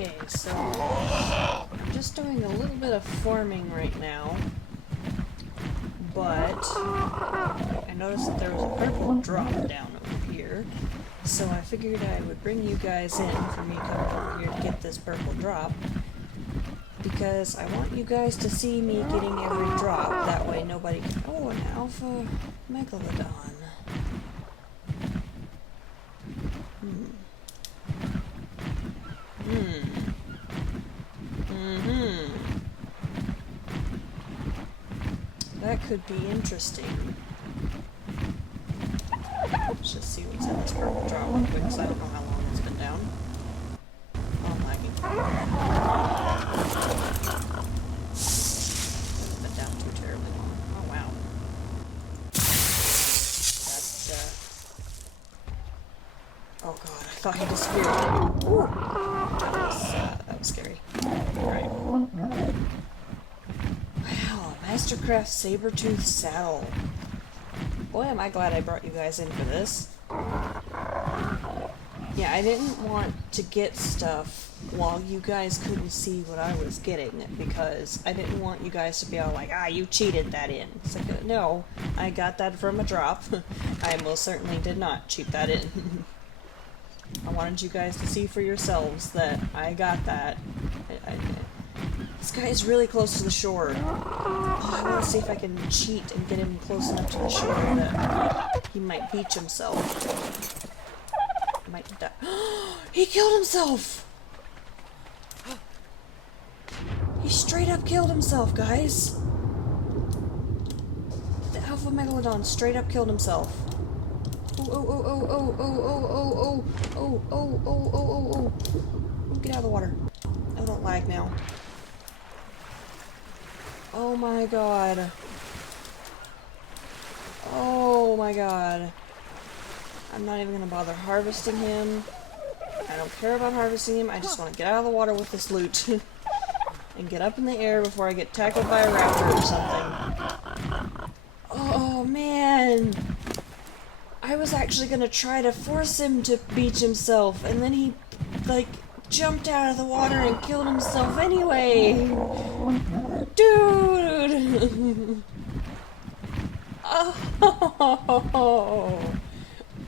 Okay, so I'm just doing a little bit of farming right now, but I noticed that there was a purple drop down over here, so I figured I would bring you guys in for me coming over here to get this purple drop, because I want you guys to see me getting every drop, that way nobody can— oh, an alpha megalodon. That could be interesting. Let's just see what's in this purple drop real quick, because I don't know how long it's been down. Oh, I'm lagging. Hasn't been down too terribly long. Oh, wow. That's, oh god, I thought he disappeared. Ooh. That was scary. Alright. Wow, Mastercraft Sabertooth Saddle. Boy, am I glad I brought you guys in for this. Yeah, I didn't want to get stuff while you guys couldn't see what I was getting, because I didn't want you guys to be all like, ah, you cheated that in. It's like, no, I got that from a drop. I most certainly did not cheat that in. I wanted you guys to see for yourselves that I got that. This guy is really close to the shore. Oh, I want to see if I can cheat and get him close enough to the shore that he might beach himself. He might die. He killed himself! He straight up killed himself, guys! The alpha megalodon straight up killed himself. Oh, oh, oh, oh, oh, oh, oh, oh, oh, oh, oh, oh, oh, oh, get out of the water. Oh, don't lag now. Oh my god. Oh my god. I'm not even gonna bother harvesting him. I don't care about harvesting him, I just want to get out of the water with this loot. And get up in the air before I get tackled by a raptor or something. Oh man! I was actually gonna try to force him to beach himself, and then he, like, jumped out of the water and killed himself anyway! Dude!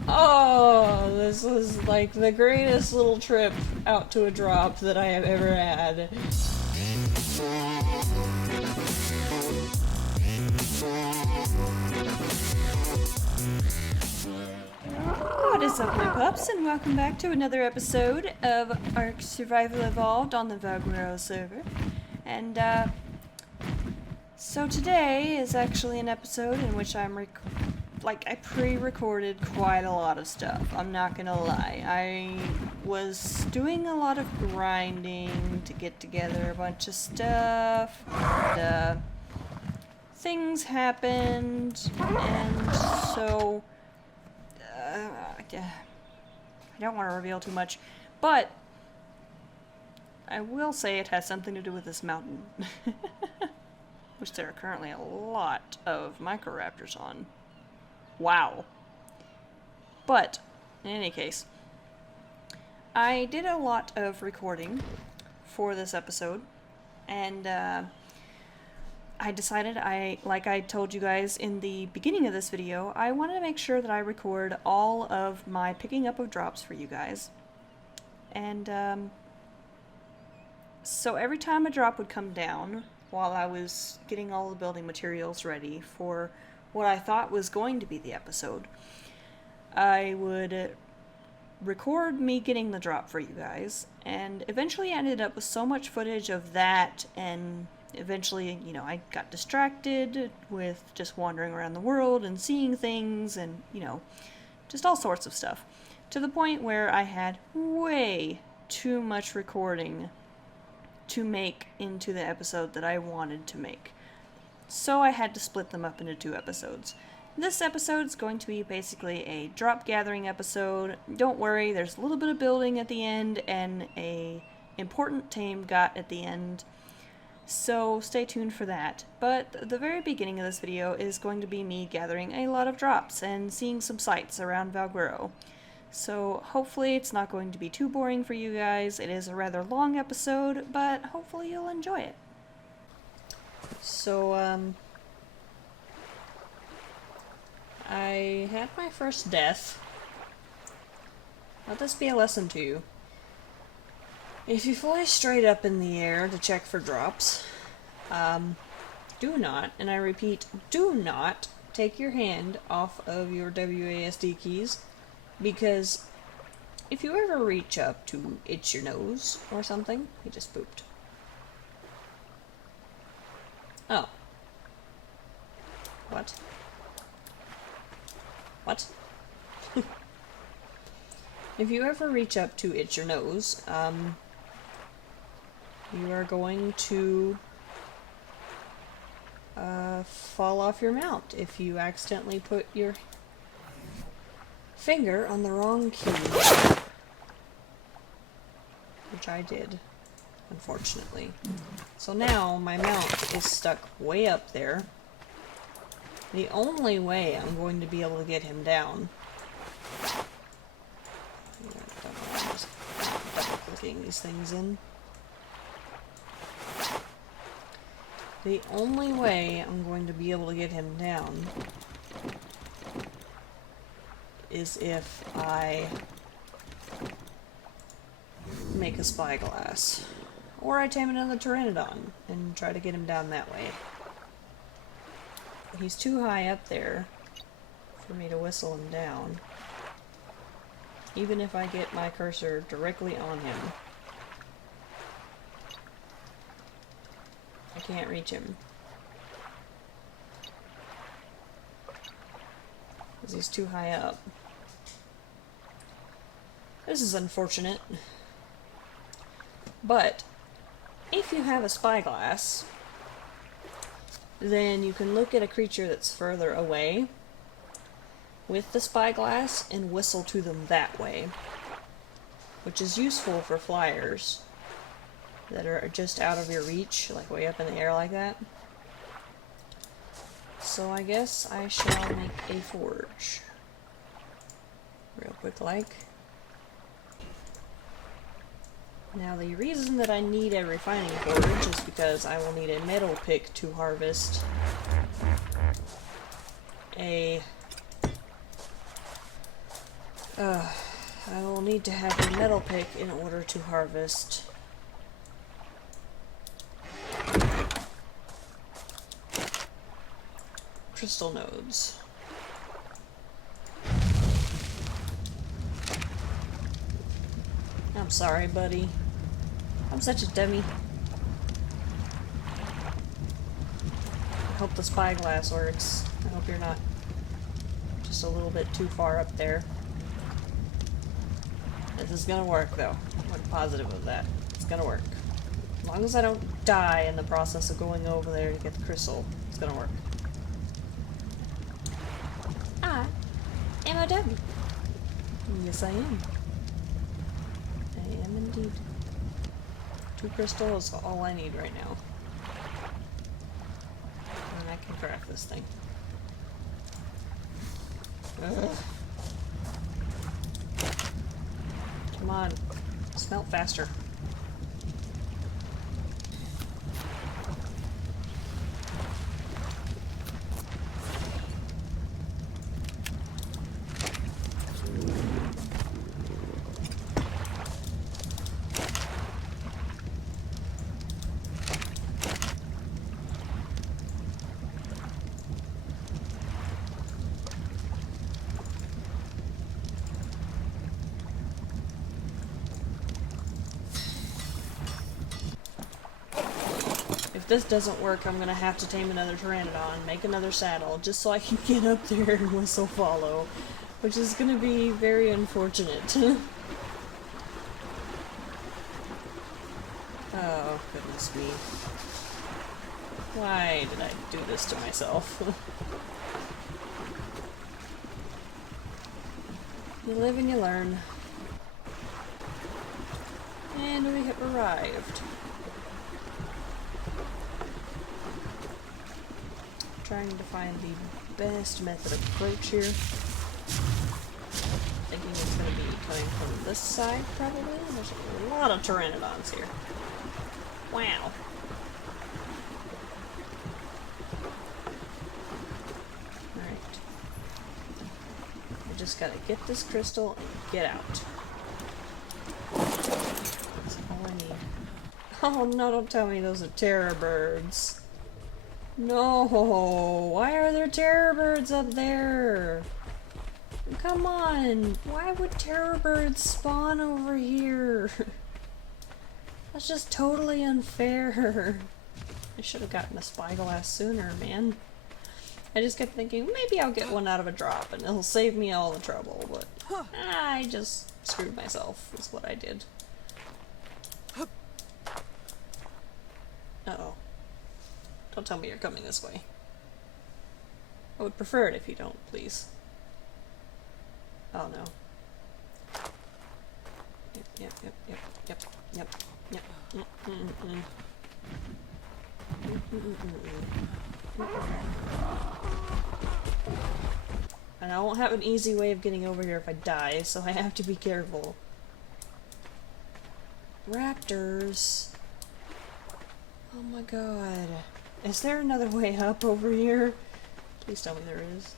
Oh, this was like the greatest little trip out to a drop that I have ever had. What is up, my pups, and welcome back to another episode of Ark Survival Evolved on the Valguero server. And, so today is actually an episode in which I pre-recorded quite a lot of stuff. I'm not gonna lie. I was doing a lot of grinding to get together a bunch of stuff, and, things happened, and so, I don't want to reveal too much, but I will say it has something to do with this mountain. Which there are currently a lot of microraptors on. Wow. But, in any case, I did a lot of recording for this episode, and I decided like I told you guys in the beginning of this video, I wanted to make sure that I record all of my picking up of drops for you guys. And, so every time a drop would come down, while I was getting all the building materials ready for what I thought was going to be the episode, I would record me getting the drop for you guys, and eventually I ended up with so much footage of that, and eventually, you know, I got distracted with just wandering around the world and seeing things and, you know, just all sorts of stuff, to the point where I had way too much recording to make into the episode that I wanted to make. So I had to split them up into 2 episodes. This episode's going to be basically a drop gathering episode. Don't worry, there's a little bit of building at the end and a important tame got at the end. So stay tuned for that. But the very beginning of this video is going to be me gathering a lot of drops and seeing some sights around Valguero. So hopefully it's not going to be too boring for you guys. It is a rather long episode, but hopefully you'll enjoy it. So, I had my first death. Let this be a lesson to you. If you fly straight up in the air to check for drops, do not, and I repeat, do not take your hand off of your WASD keys, because if you ever reach up to itch your nose or something, he just pooped. Oh. What? What? If you ever reach up to itch your nose, you are going to fall off your mount if you accidentally put your finger on the wrong key. Which I did, unfortunately. So now my mount is stuck way up there. The only way I'm going to be able to get him down. Just double-clicking these things in. The only way I'm going to be able to get him down is if I make a spyglass. Or I tame another pteranodon and try to get him down that way. He's too high up there for me to whistle him down. Even if I get my cursor directly on him, I can't reach him. Because he's too high up. This is unfortunate. But if you have a spyglass, then you can look at a creature that's further away with the spyglass and whistle to them that way, which is useful for flyers that are just out of your reach, like way up in the air like that. So I guess I shall make a forge. Real quick like. Now the reason that I need a refining forge is because I will need a metal pick to harvest I will need to have a metal pick in order to harvest crystal nodes. I'm sorry, buddy. I'm such a dummy. I hope the spyglass works. I hope you're not just a little bit too far up there. This is gonna work, though. I'm positive of that. It's gonna work. As long as I don't die in the process of going over there to get the crystal, it's gonna work. I am a dummy. Yes, I am. I am indeed. 2 crystals is all I need right now. And I can craft this thing. Ugh. Come on. Smelt faster. If this doesn't work, I'm gonna have to tame another pteranodon, make another saddle, just so I can get up there and whistle follow, which is gonna be very unfortunate. Oh, goodness me. Why did I do this to myself? You live and you learn. And we have arrived. Trying to find the best method of approach here. Thinking it's going to be coming from this side, probably. There's a lot of pteranodons here. Wow. Alright. I just gotta get this crystal and get out. That's all I need. Oh no, don't tell me those are terror birds. No, why are there terror birds up there? Come on, why would terror birds spawn over here? That's just totally unfair. I should have gotten a spyglass sooner, man. I just kept thinking, maybe I'll get one out of a drop and it'll save me all the trouble, but I just screwed myself, is what I did. Uh-oh. Don't tell me you're coming this way. I would prefer it if you don't, please. Oh no. Yep. And I won't have an easy way of getting over here if I die, so I have to be careful. Raptors. Oh my god. Is there another way up over here? Please tell me there is.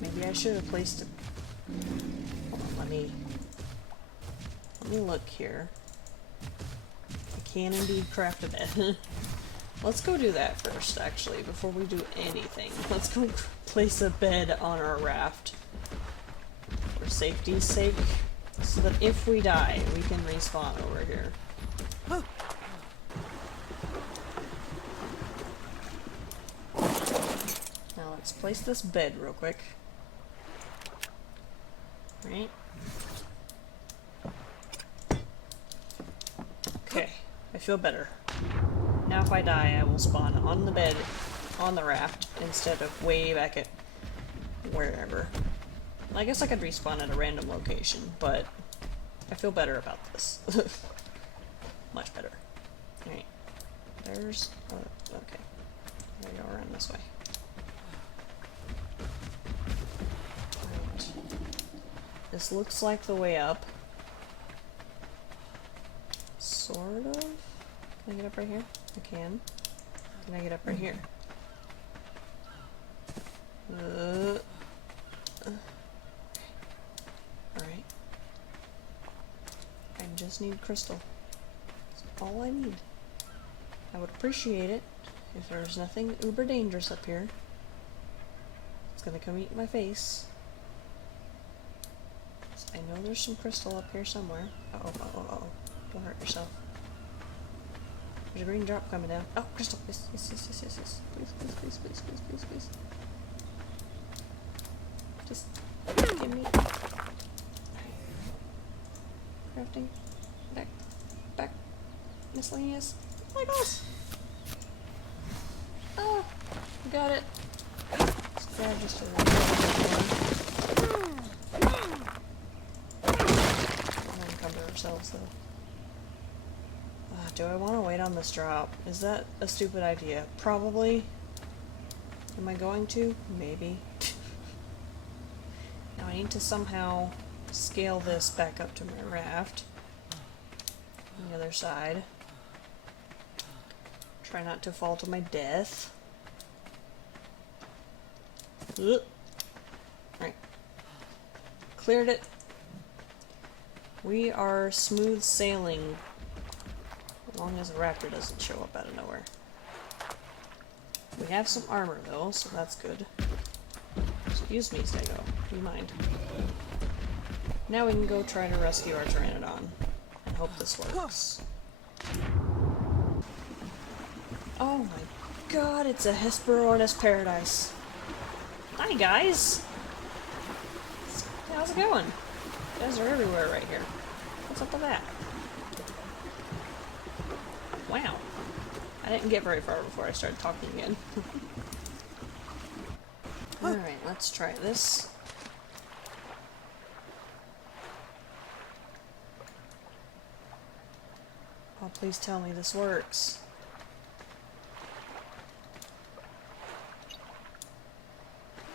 Maybe I should have placed it. Hold on, let me look here. I can indeed craft a bed. Let's go do that first, actually, before we do anything. Let's go place a bed on our raft. For safety's sake. So that if we die, we can respawn over here. Now let's place this bed real quick. Right? Okay, I feel better. Now if I die, I will spawn on the bed, on the raft, instead of way back at wherever. I guess I could respawn at a random location, but I feel better about this. Much better. Alright. There's... okay. There we go, around this way. Alright. This looks like the way up. Sort of? Can I get up right here? I can. Can I get up right here? Alright. I just need crystal. That's all I need. I would appreciate it if there's nothing uber dangerous up here. It's gonna come eat my face. I know there's some crystal up here somewhere. Uh-oh. Don't hurt yourself. There's a green drop coming down. Oh, crystal! Yes. Please. Just give me... Crafting. Back. Miscellaneous. Oh my gosh! Oh! Got it. Let's grab just a little unencumber ourselves, though. Do I want to wait on this drop? Is that a stupid idea? Probably. Am I going to? Maybe. Now I need to somehow scale this back up to my raft. On the other side. Try not to fall to my death. Right. Cleared it. We are smooth sailing. As long as a raptor doesn't show up out of nowhere. We have some armor though, so that's good. Excuse me, Stego. Do you mind? Now we can go try to rescue our Pteranodon. And hope this works. Oh my god, it's a Hesperornis paradise. Hi guys! How's it going? You guys are everywhere right here. What's up with that? Wow. I didn't get very far before I started talking again. Alright, let's try this. Oh, please tell me this works.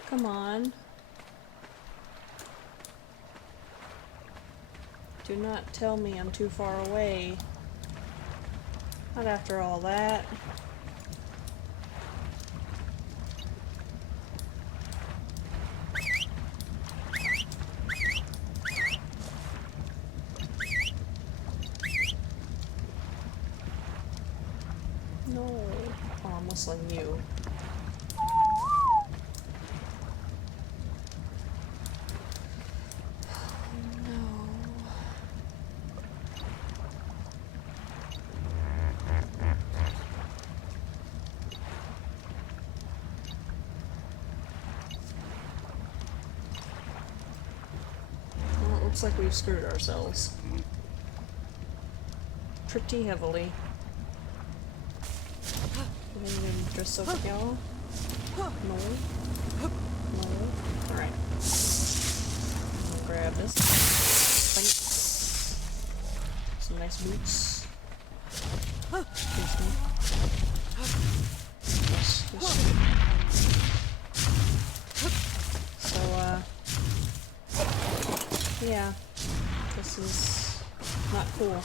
Come on. Do not tell me I'm too far away. Not after all that. No. Oh, I'm whistling you. Looks like we've screwed ourselves. Pretty heavily. Just so y'all. No. No. Alright. I'm gonna grab this. Thanks. Some nice boots. Excuse me. So, yeah. This is not cool.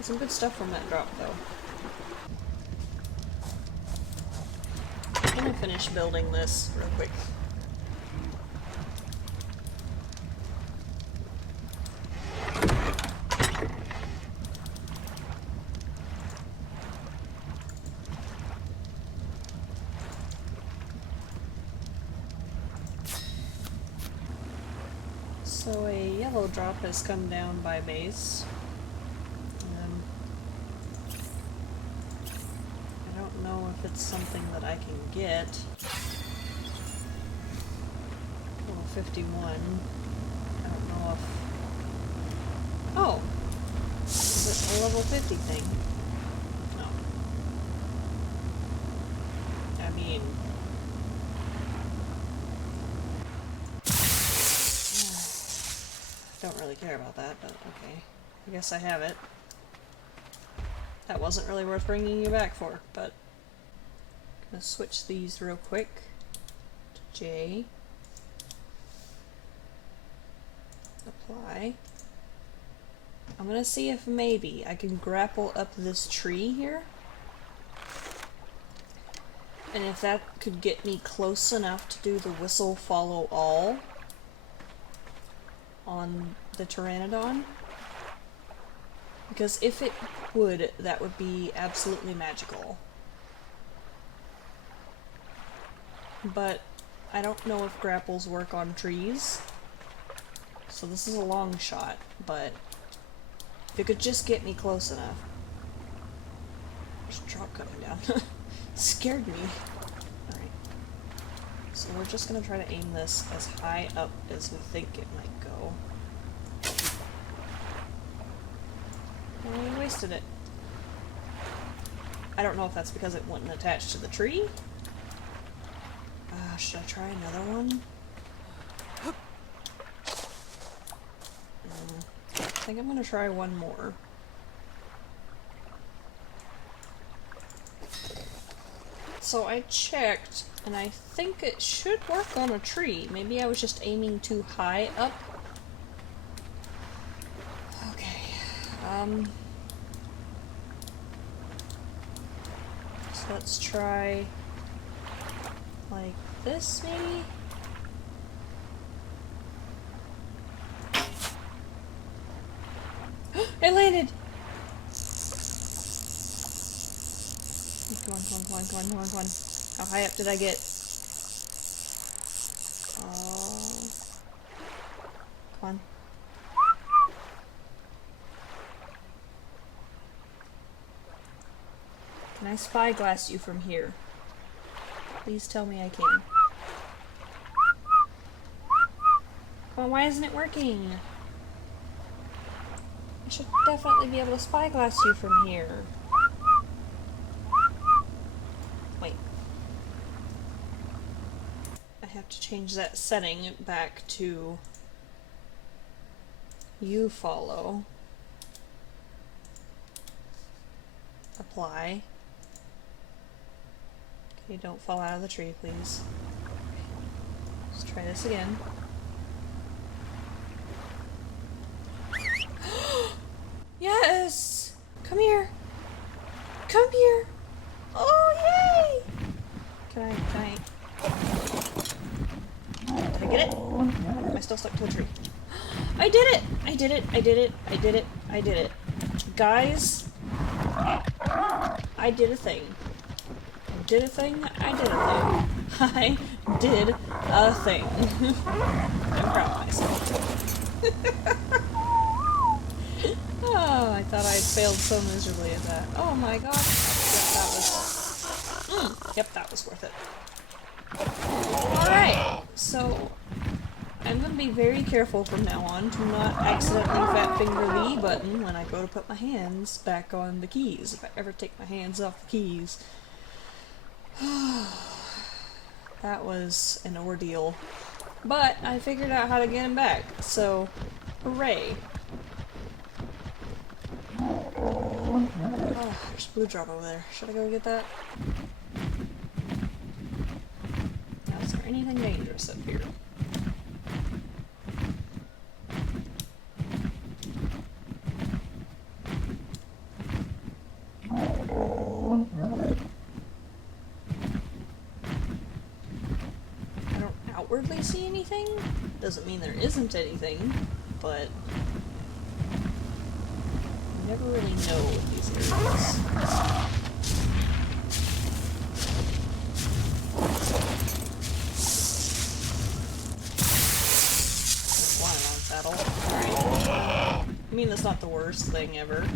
Some good stuff from that drop, though. I'm gonna finish building this real quick. So a yellow drop has come down by base. I don't know if it's something that I can get. Level 51. I don't know if... Oh! Is it a level 50 thing? No. I mean... Don't really care about that, but okay. I guess I have it. That wasn't really worth bringing you back for, but... I'm gonna switch these real quick to J. Apply. I'm gonna see if maybe I can grapple up this tree here. And if that could get me close enough to do the whistle follow all on the Pteranodon. Because if it would, that would be absolutely magical. But I don't know if grapples work on trees. So this is a long shot, but if it could just get me close enough. There's a drop coming down. Scared me. Alright. So we're just gonna try to aim this as high up as we think it might go. Oh, we wasted it. I don't know if that's because it wouldn't attach to the tree. Should I try another one? I think I'm gonna try one more. So I checked, and I think it should work on a tree. Maybe I was just aiming too high up. Okay. So let's try like this, maybe? It landed! Come on, come on, come on, come on, come on, come on. How high up did I get? Oh. Come on. Can I spyglass you from here? Please tell me I can. Come on, why isn't it working? I should definitely be able to spyglass you from here. Wait. I have to change that setting back to you follow. Apply. Okay, don't fall out of the tree, please. Let's try this again. Am I still stuck to the tree? I did it! I did it! I did it! I did it! I did it. Guys, I did a thing. I did a thing. I did a thing. I did a thing. I'm proud of myself. Oh, I thought I'd failed so miserably at that. Oh my gosh. Yep, that was... yep, that was worth it. Alright, so I'm going to be very careful from now on to not accidentally fat finger the E button when I go to put my hands back on the keys. If I ever take my hands off the keys. That was an ordeal. But I figured out how to get him back, so hooray. Oh, there's a blue drop over there. Should I go get that? Now, is there anything dangerous up here? I don't outwardly see anything. Doesn't mean there isn't anything, but you never really know with these areas. Flying on saddle. Alright. I mean, that's not the worst thing ever.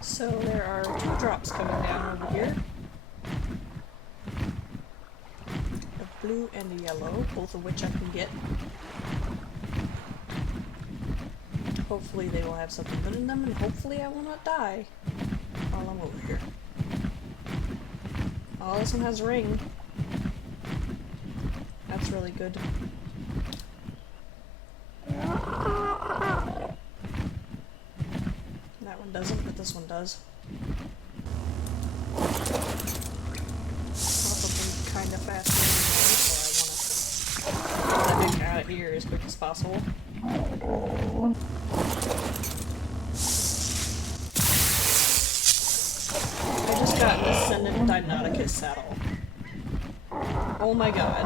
So there are 2 drops coming down over here. A blue and a yellow, both of which I can get. Hopefully they will have something good in them, and hopefully I will not die while I'm over here. Oh, this one has a ring. That's really good. That one doesn't, but this one does. Probably kind of fast moving, so I want to get out of here as quick as possible. I just got an Ascendant Deinonychus saddle. Oh my god.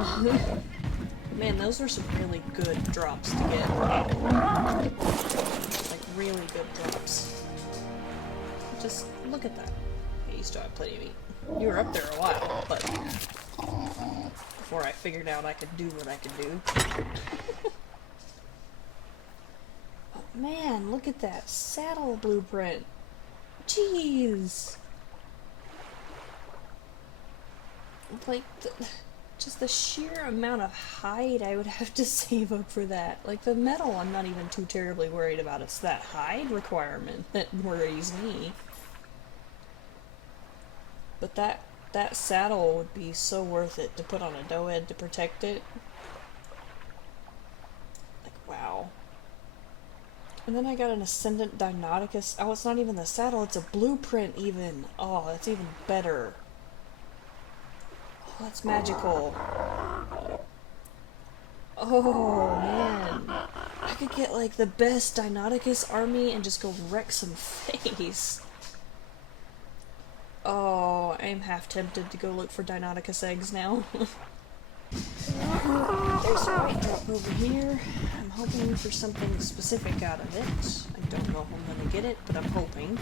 Man, those were some really good drops to get. Like, really good drops. Just look at that. Yeah, you still have plenty of meat. You were up there a while, but before I figured out I could do what I could do. Oh, man, look at that saddle blueprint. Jeez. Like, just the sheer amount of hide I would have to save up for that. Like, the metal I'm not even too terribly worried about. It's that hide requirement that worries me. But that saddle would be so worth it to put on a doe head to protect it. Like, wow. And then I got an Ascendant Deinonychus. Oh, it's not even the saddle, it's a blueprint even. Oh, that's even better. Oh, that's magical. Oh, man. I could get, like, the best Deinonychus army and just go wreck some face. Oh, I'm half tempted to go look for Deinonychus eggs now. There's a white drop over here. I'm hoping for something specific out of it. I don't know if I'm gonna get it, but I'm hoping.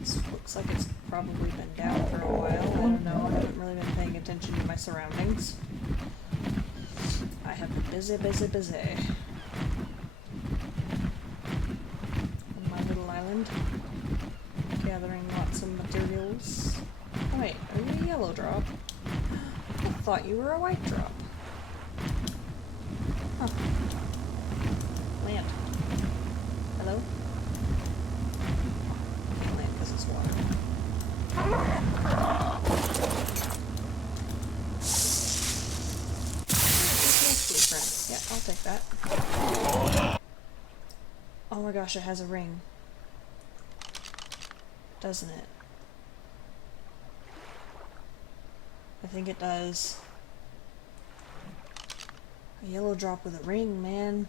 This looks like it's probably been down for a while. I don't know. I haven't really been paying attention to my surroundings. I have been busy. On my little island. Gathering lots of materials. Oh wait, are you a yellow drop? I thought you were a white drop. Huh. Land. Hello? Can't land because it's water. Blueprint. Yeah, I'll take that. Oh my gosh, it has a ring. Doesn't it? I think it does. A yellow drop with a ring, man.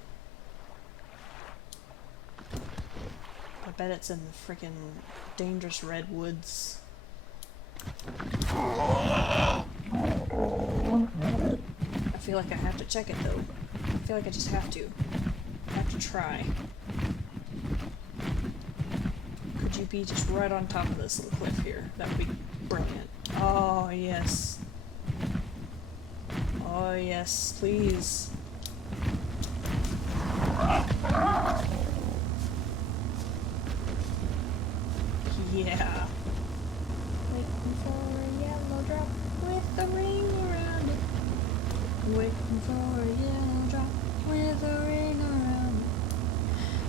I bet it's in the freaking dangerous redwoods. like I have to check it though. I feel like I just have to. I have to try. Could you be just right on top of this little cliff here? That would be brilliant. Oh, yes. Oh, yes, please. Yeah. Waiting for a yellow drop with a ring around it. Waiting for a yellow drop with a ring around it.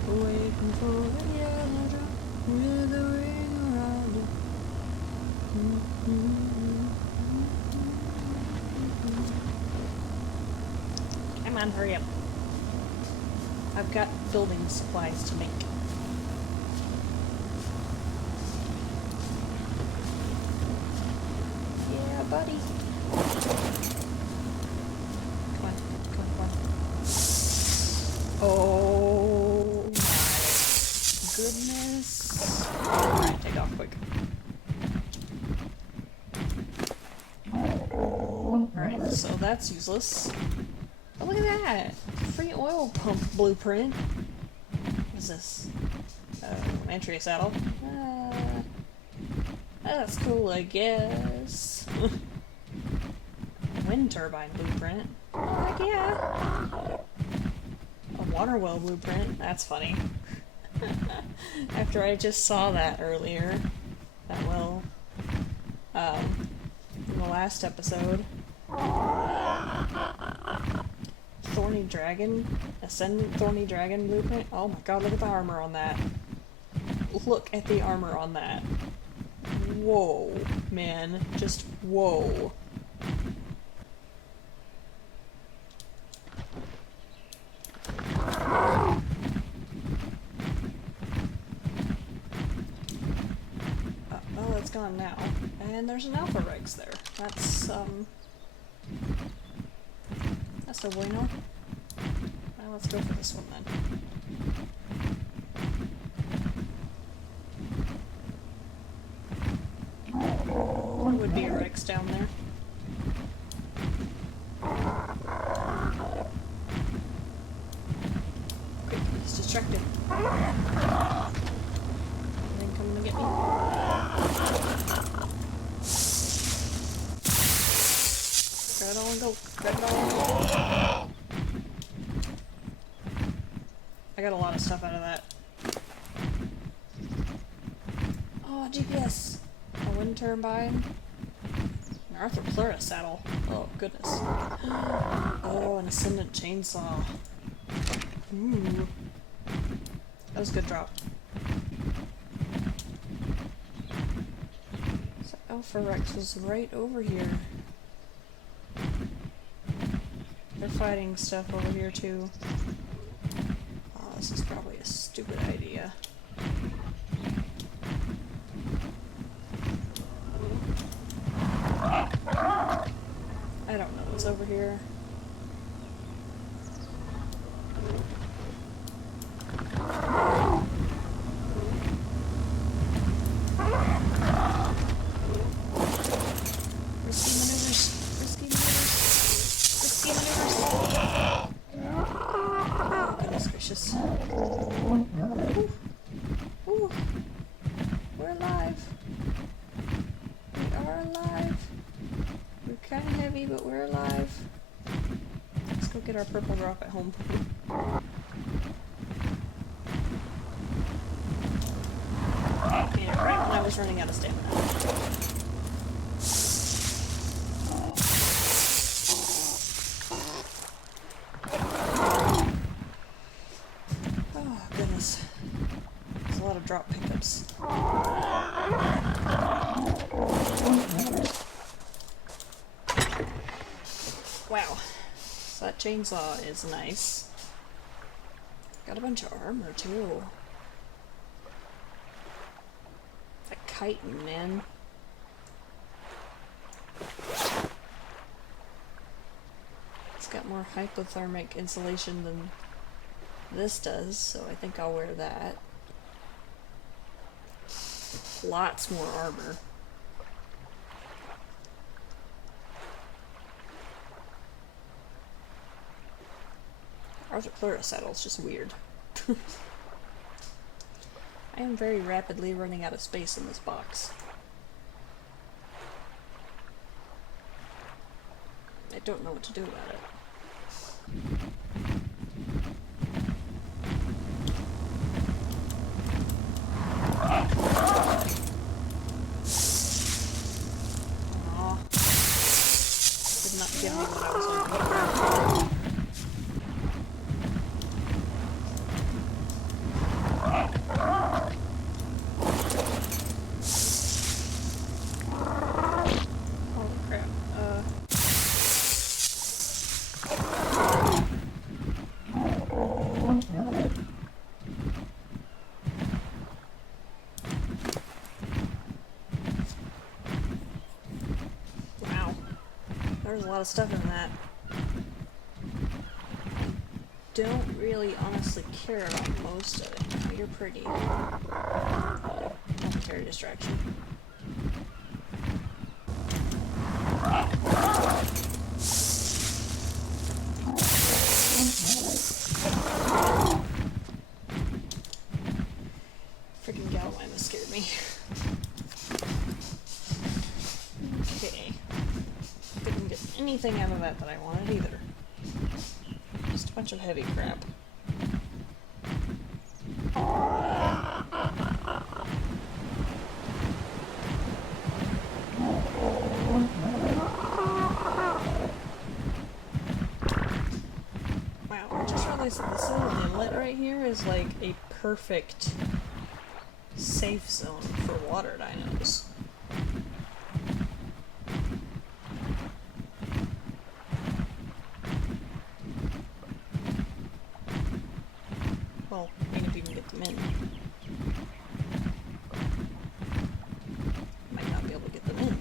Waiting for a yellow drop with a ring around it. Come on, hurry up. I've got building supplies to make. Yeah, buddy. Come on, come on, come on. Oh my goodness. Alright, take off quick. Alright, so that's useless. Oh, look at that! Free oil pump blueprint. What is this? Entry saddle. That's cool, I guess. Wind turbine blueprint. Oh, heck yeah! A water well blueprint. That's funny. After I just saw that earlier. That well. In the last episode. Thorny Dragon? Ascendant Thorny Dragon blueprint? Oh my god, look at the armor on that. Look at the armor on that. Whoa, man. Just whoa. Oh, it's gone now. And there's an Alpha Rex there. That's no bueno. Well, let's go for this one then. There would be a Rex down there. Okay, he's distracted. Anything coming to get me? Grab it all and go. Grab it all and go. I got a lot of stuff out of that. Oh, GPS. A wind turbine. An Arthropleura saddle. Oh, goodness. Oh, an Ascendant chainsaw. Ooh. That was a good drop. So Alpha Rex was right over here. They're fighting stuff over here too. Oh, this is probably a stupid idea. I don't know what's over here. Risky maneuvers. Risky maneuvers. Risky maneuvers. Oh, goodness gracious. Ooh. Ooh. We're alive. We are alive. We're kind of heavy, but we're alive. Let's go get our purple drop at home. Yeah, right when I was running out of stamina. Oh, goodness. There's a lot of drop pickups. Wow. So that chainsaw is nice. Got a bunch of armor too. That chitin, man. It's got more hypothermic insulation than this does, so I think I'll wear that. Lots more armor. Multiplier saddle is just weird. I am very rapidly running out of space in this box. I don't know what to do about it. Aww. Did not give me what I was looking for. There's a lot of stuff in that. Don't really honestly care about most of it. Oh, you're pretty. Momentary distraction. Freaking Galvina scared me. Okay. Didn't get anything out of that I wanted either. Just a bunch of heavy crap. Wow, I just realized that this little inlet right here is like a perfect safe zone for water dinos. Well, I mean, if you can get them in. Might not be able to get them in.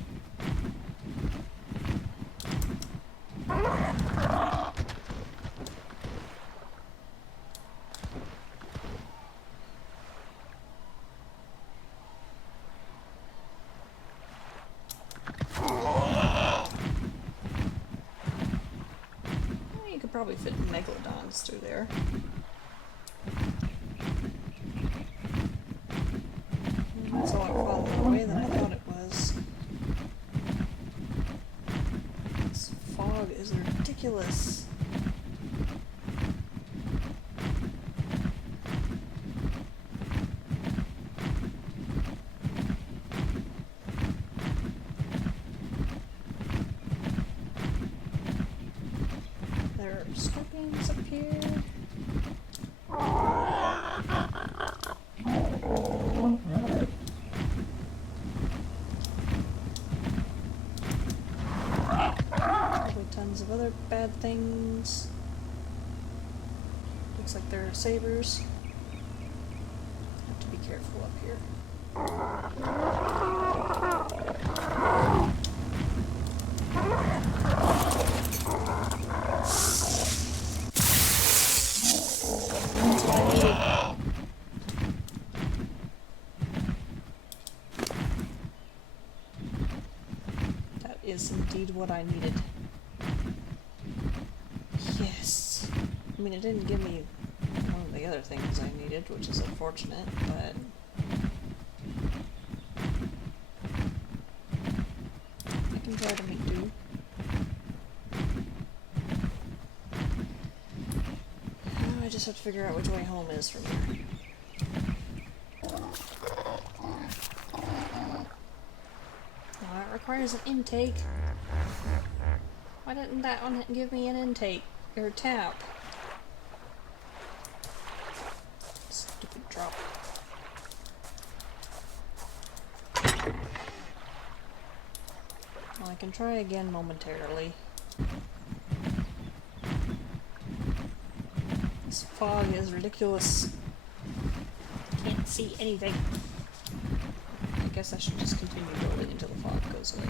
Well, you could probably fit megalodons through there. That's a lot farther away than I thought it was. This fog is ridiculous. There are scorpions up here. Tons of other bad things. Looks like there are sabers. Have to be careful up here. That's what I needed. That is indeed what I needed. Yes. I mean, it didn't give me one of the other things I needed, which is unfortunate, but... I can try to make do. Now I just have to figure out which way home is from here. Now that requires an intake. Why didn't that one give me an intake? Or tap? Stupid drop. Well, I can try again momentarily. This fog is ridiculous. Can't see anything. I guess I should just continue rolling until the fog goes away.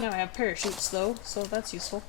Now I have parachutes though, so that's useful.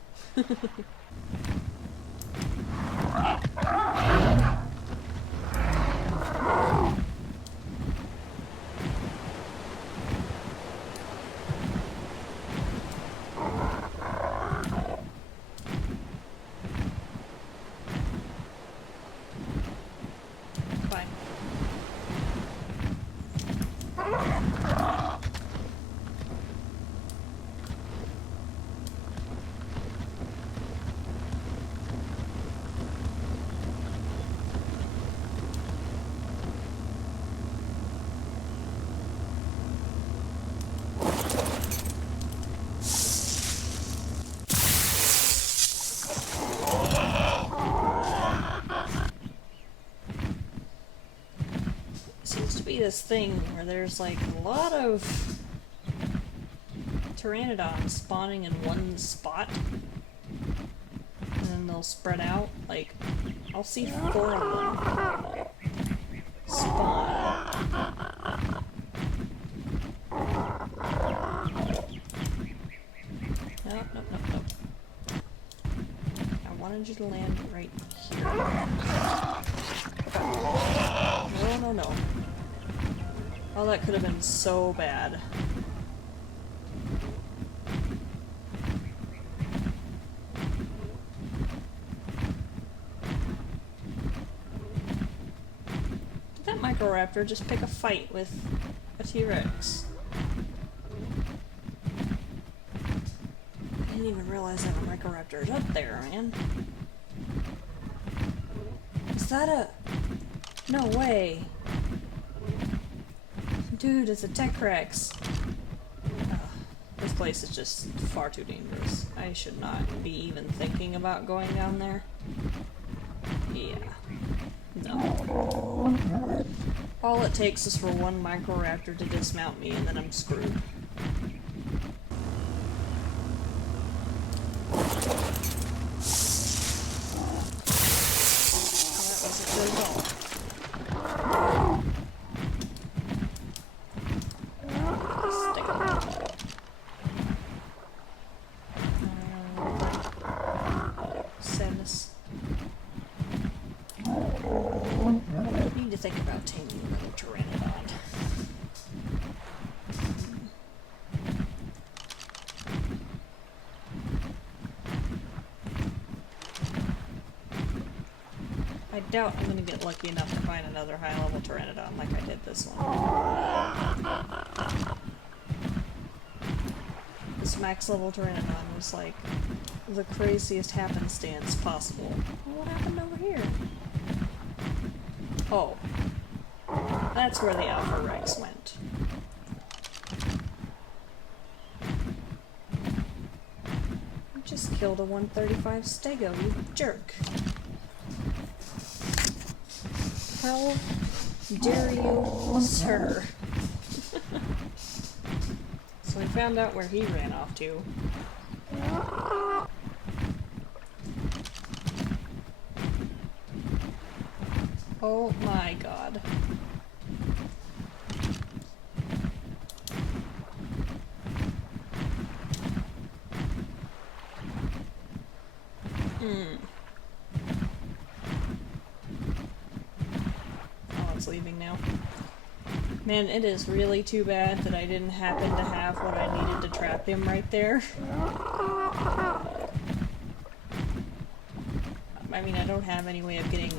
This thing where there's like a lot of pteranodons spawning in one spot and then they'll spread out. Like, I'll see 4 of them spawn. Nope. I wanted you to land right here. No. Oh, that could have been so bad. Did that Microraptor just pick a fight with a T-Rex? I didn't even realize that a Microraptor is up there, man. Is that a... No way. Dude, it's a Tech-Rex. This place is just far too dangerous. I should not be even thinking about going down there. Yeah. No. All it takes is for one Microraptor to dismount me and then I'm screwed. That wasn't good at all. Think about taming another pteranodon. I doubt I'm going to get lucky enough to find another high-level pteranodon like I did this one. This max-level pteranodon was like the craziest happenstance possible. Well, what happened over here? Oh. That's where the Alpha Rex went. You just killed a 135 Stego, you jerk. How dare you, sir? So we found out where he ran off to. Oh my god. Oh, it's leaving now. Man, it is really too bad that I didn't happen to have what I needed to trap him right there. I mean, I don't have any way of getting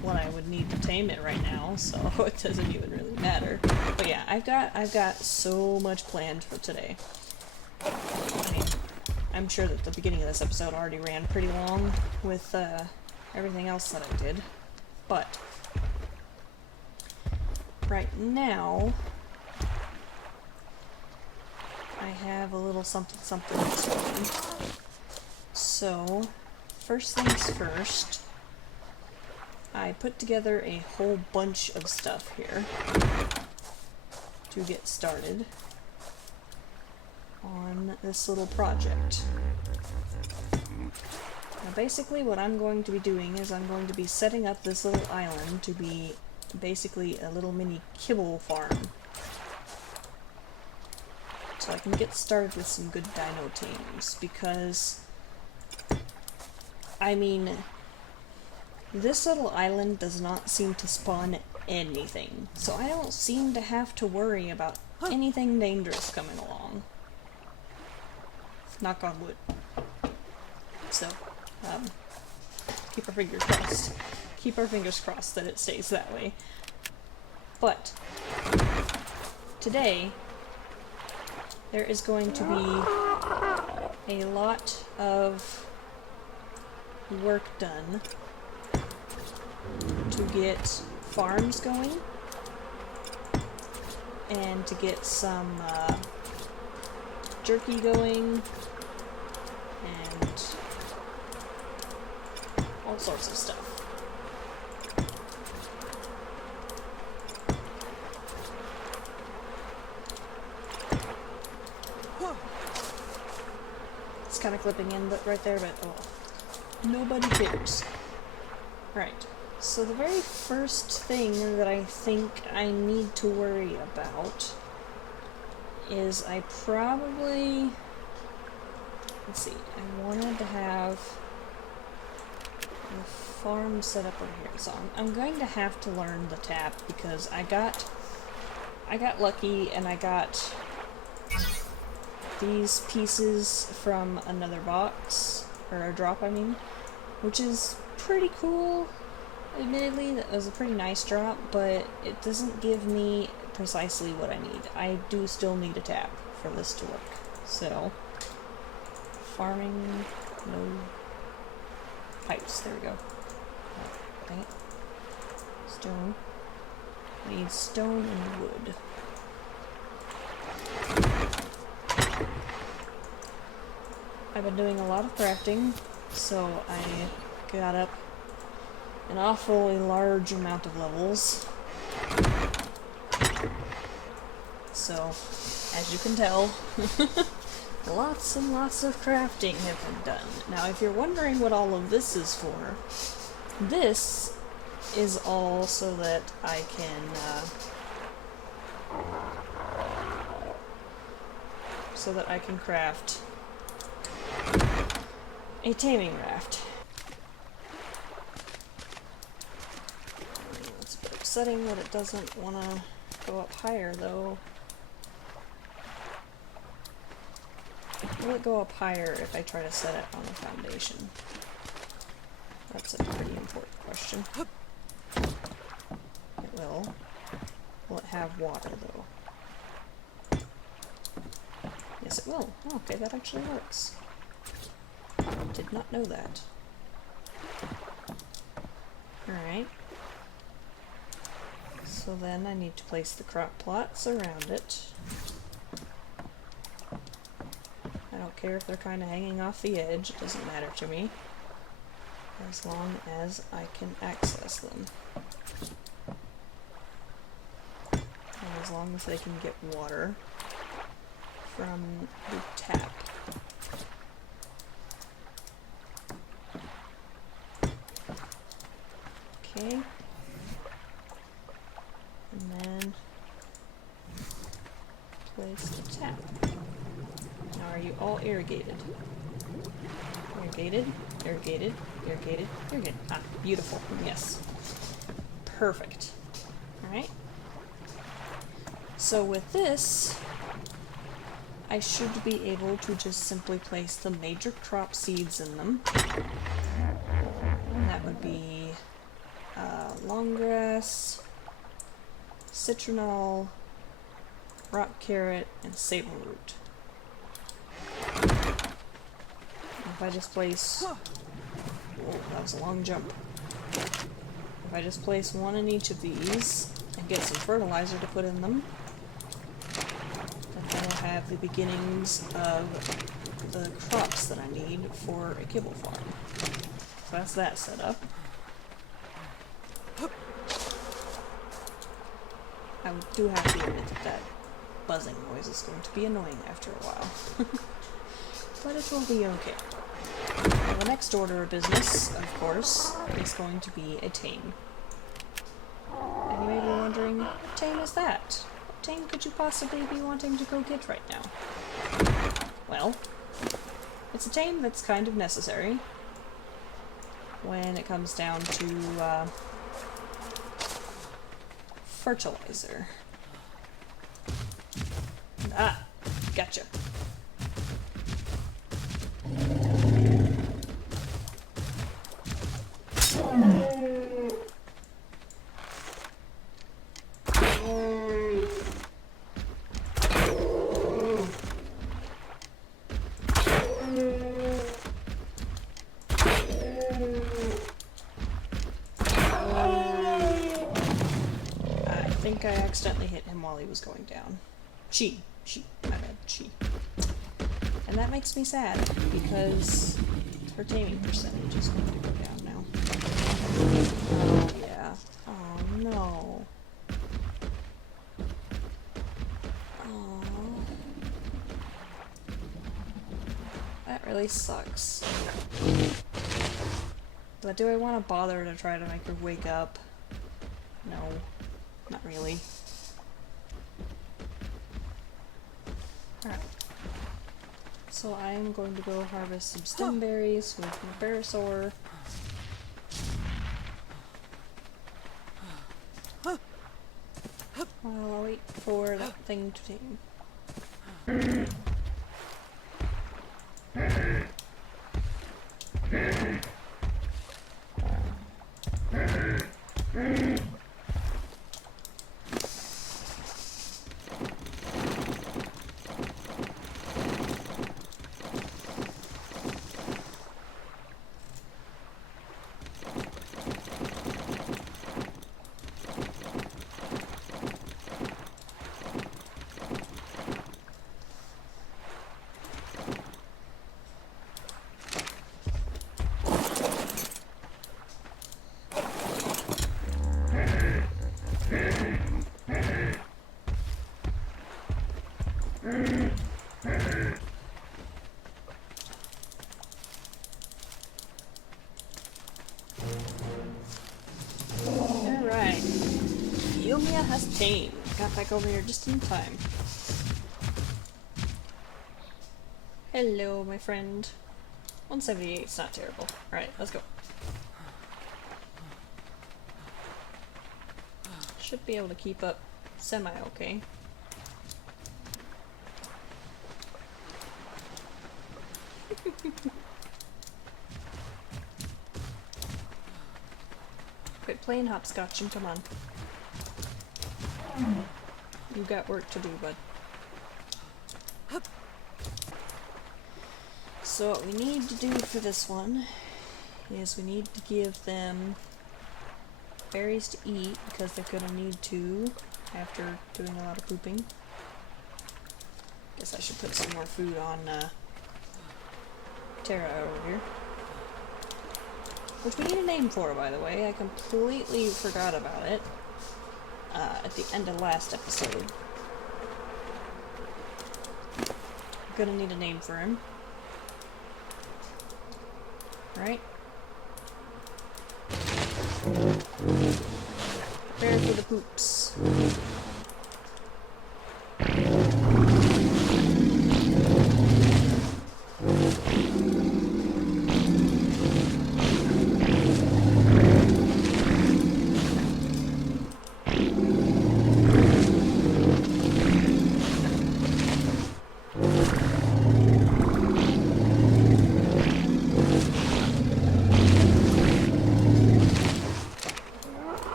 what I would need to tame it right now, so it doesn't even really matter. But yeah, I've got so much planned for today. I mean, I'm sure that the beginning of this episode already ran pretty long with everything else that I did, but right now I have a little something to do. So, first things first, I put together a whole bunch of stuff here to get started on this little project. Now basically what I'm going to be doing is I'm going to be setting up this little island to be basically a little mini kibble farm. So I can get started with some good dino teams, because I mean, this little island does not seem to spawn anything, so I don't seem to have to worry about anything dangerous coming along. Knock on wood. So, keep our fingers crossed. Keep our fingers crossed that it stays that way. But today there is going to be a lot of work done to get farms going and to get some jerky going and all sorts of stuff. It's kind of clipping in right there, but oh, nobody cares. Right. So the very first thing that I think I need to worry about is I probably, let's see, I wanted to have the farm set up over here. So I'm going to have to learn the tap because I got lucky and I got these pieces from another box, or a drop I mean, which is pretty cool. Admittedly, that was a pretty nice drop, but it doesn't give me precisely what I need. I do still need a tap for this to work. So, farming, no pipes, there we go. Okay. Stone. I need stone and wood. I've been doing a lot of crafting, so I got up an awfully large amount of levels. So, as you can tell, lots and lots of crafting have been done. Now, if you're wondering what all of this is for, this is all so that I can craft a taming raft. It's a bit upsetting that it doesn't want to go up higher, though. Will it go up higher if I try to set it on a foundation? That's a pretty important question. It will. Will it have water, though? Yes, it will. Oh, okay, that actually works. Did not know that. Alright. So then I need to place the crop plots around it. I don't care if they're kind of hanging off the edge, it doesn't matter to me. As long as I can access them. And as long as they can get water from the tap. Okay. And then place the tap. Now, are you all irrigated? Irrigated, irrigated, irrigated, irrigated. Ah, beautiful. Yes. Perfect. Alright. So with this, I should be able to just simply place the major crop seeds in them. And that would be long grass, citronal, rock carrot, and sable root. If I just place... Whoa, that was a long jump. If I just place one in each of these and get some fertilizer to put in them, then I'll have the beginnings of the crops that I need for a kibble farm. So that's that set up. I do have to admit that that buzzing noise is going to be annoying after a while. But it will be okay. Now, the next order of business, of course, is going to be a tame. And you may be wondering, what tame is that? What tame could you possibly be wanting to go get right now? Well, it's a tame that's kind of necessary when it comes down to fertilizer. Ah, gotcha. him while he was going down. She, my bad, she. And that makes me sad, because her taming percentage is going to go down now. Oh, yeah. Oh, no. Oh. That really sucks. But do I want to bother to try to make her wake up? No. Not really. Alright. So I'm going to go harvest some stemberries with my parasaur. While I'll wait for that thing to tame. Alright. Yumia has tamed. Got back over here just in time. Hello, my friend. 178 is not terrible. Alright, let's go. Should be able to keep up semi-okay. Quit playing hopscotch and come on. You got work to do, bud. So what we need to do for this one is we need to give them berries to eat because they're gonna need to after doing a lot of pooping. Guess I should put some more food on Terra over here. Which we need a name for, by the way. I completely forgot about it at the end of last episode. I'm gonna need a name for him. Right? Prepare for the poops.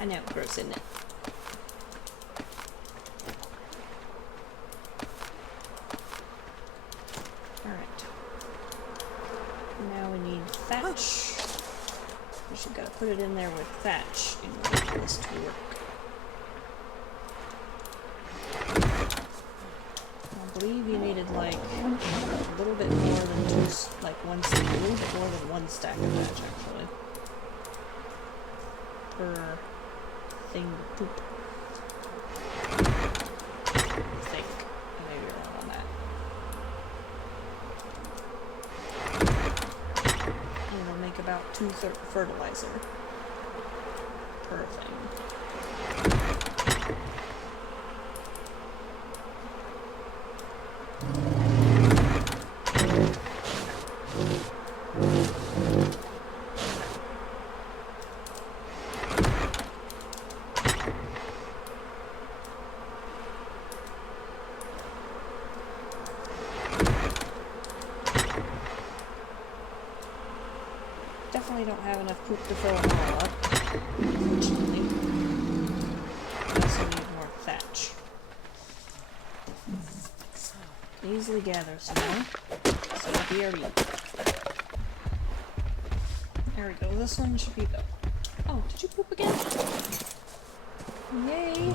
I know, gross, isn't it? Alright. Now we need thatch. We should gotta put it in there with thatch in order for this to work. I believe you needed like a little bit more than two, like a little bit more than one stack of thatch actually. Per thing to poop. I think. I may be wrong on that. And it'll make about 2 fertilizer per thing. Definitely don't have enough poop to fill them all up, unfortunately. I also need more thatch. Easily gather some more. So BRB. There we go. This one should be the... Oh, did you poop again? Yay!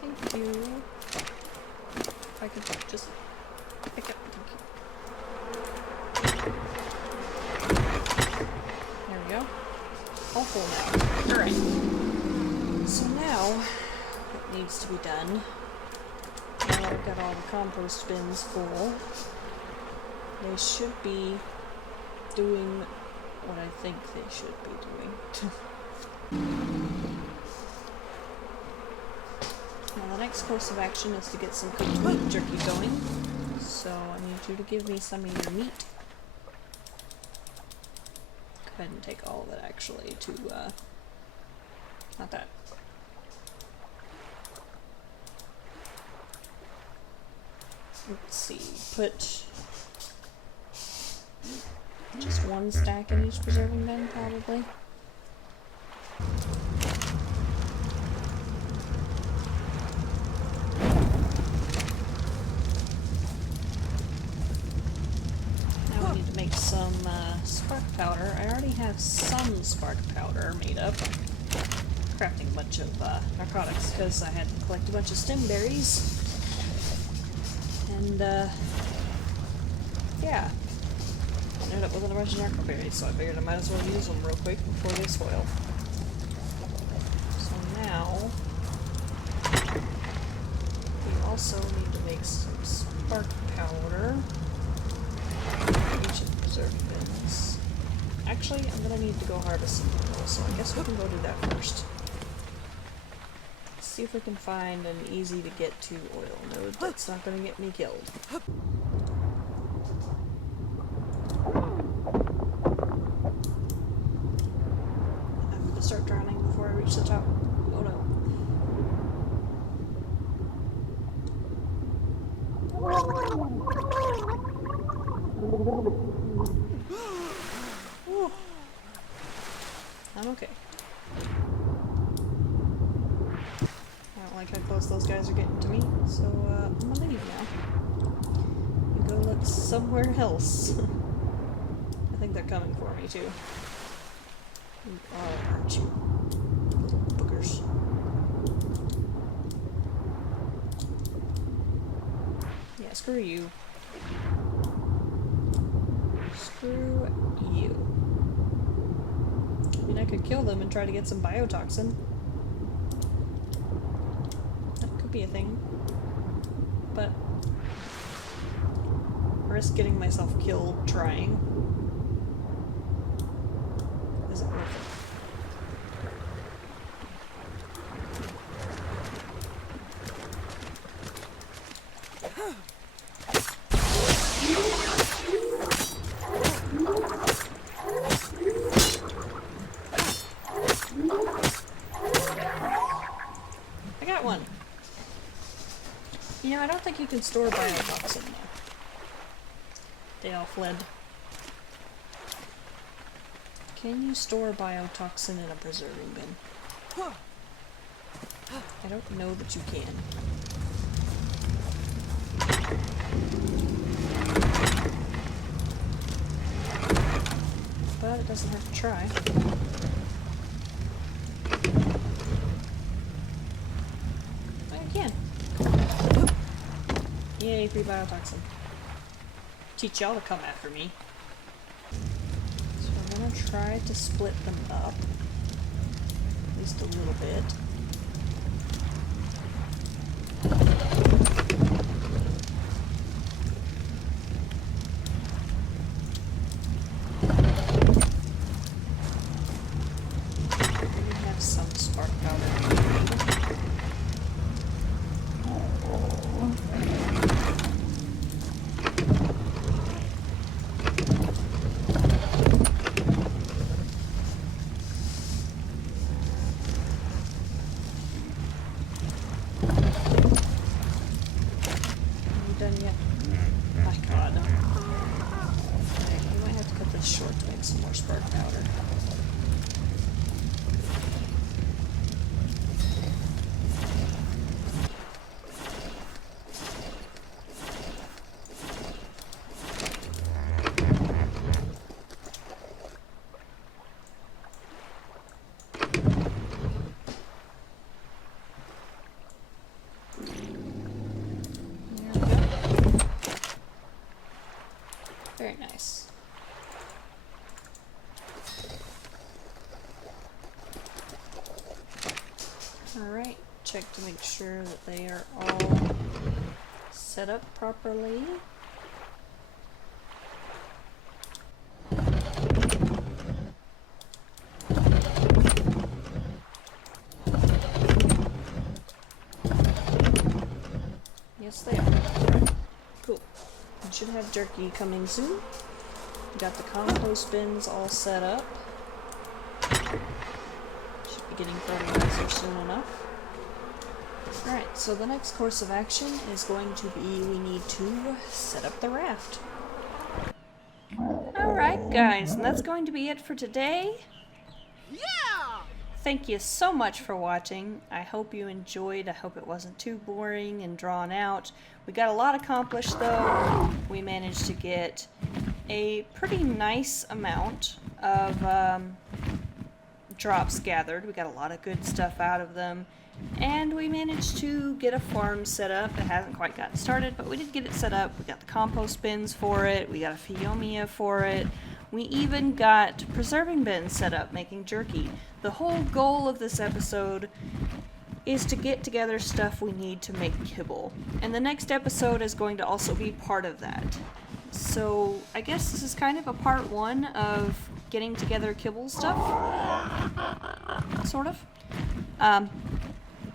Thank you. If I could just pick up. Thank you. There we go. All full now. Alright. So now, what needs to be done? Now that I've got all the compost bins full, they should be doing what I think they should be doing. Now the next course of action is to get some cooked meat jerky going. So I need you to give me some of your meat. Go ahead and take all of it actually to, not that. Let's see, put just one stack in each preserving bin, probably. Now we need to make some spark powder. I already have some spark powder made up. Crafting a bunch of narcotics because I had to collect a bunch of stem berries. And, yeah. Ended up with a bunch of narco berries, so I figured I might as well use them real quick before they spoil. So now, we also need to make some spark powder. Each of the preserved bins. Actually, I'm gonna need to go harvest some people, so I guess we can go do that first. See if we can find an easy to get to oil node that's not going to get me killed. I'm going to start drowning before I reach the top. Oh no. I'm okay. Like how close those guys are getting to me, so I'm gonna leave now. And go look somewhere else. I think they're coming for me too. You are, aren't you? Little boogers. Yeah, screw you. Screw you. I mean, I could kill them and try to get some biotoxin. Be a thing, but risk getting myself killed trying isn't worth it. I got one. You know, I don't think you can store biotoxin though. They all fled. Can you store biotoxin in a preserving bin? I don't know that you can. But it doesn't have to try. I can. Yay, free biotoxin. Teach y'all to come after me. So I'm gonna try to split them up. At least a little bit. We have some spark powder. sure that they are all set up properly. Yes, they are. Right. Cool. We should have jerky coming soon. Got the compost bins all set up. Should be getting fertilizer soon enough. Alright, so the next course of action is going to be we need to set up the raft. Alright guys, and that's going to be it for today. Yeah! Thank you so much for watching. I hope you enjoyed. I hope it wasn't too boring and drawn out. We got a lot accomplished though. We managed to get a pretty nice amount of drops gathered. We got a lot of good stuff out of them. And we managed to get a farm set up. It hasn't quite gotten started, but we did get it set up. We got the compost bins for it. We got a Fiomia for it. We even got preserving bins set up, making jerky. The whole goal of this episode is to get together stuff we need to make kibble. And the next episode is going to also be part of that. So I guess this is kind of a part one of getting together kibble stuff. Sort of.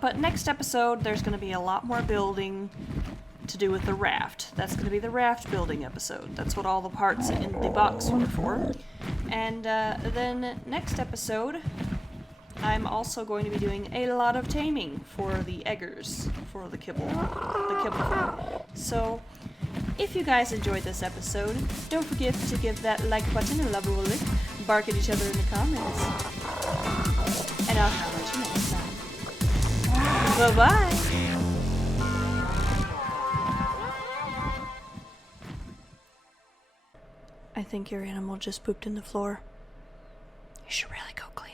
But next episode, there's going to be a lot more building to do with the raft. That's going to be the raft building episode. That's what all the parts in the box were for. And then next episode, I'm also going to be doing a lot of taming for the eggers, for the kibble food. So, if you guys enjoyed this episode, don't forget to give that like button a lovable lick, bark at each other in the comments, and I'll holler at you next time. Bye-bye! I think your animal just pooped in the floor. You should really go clean.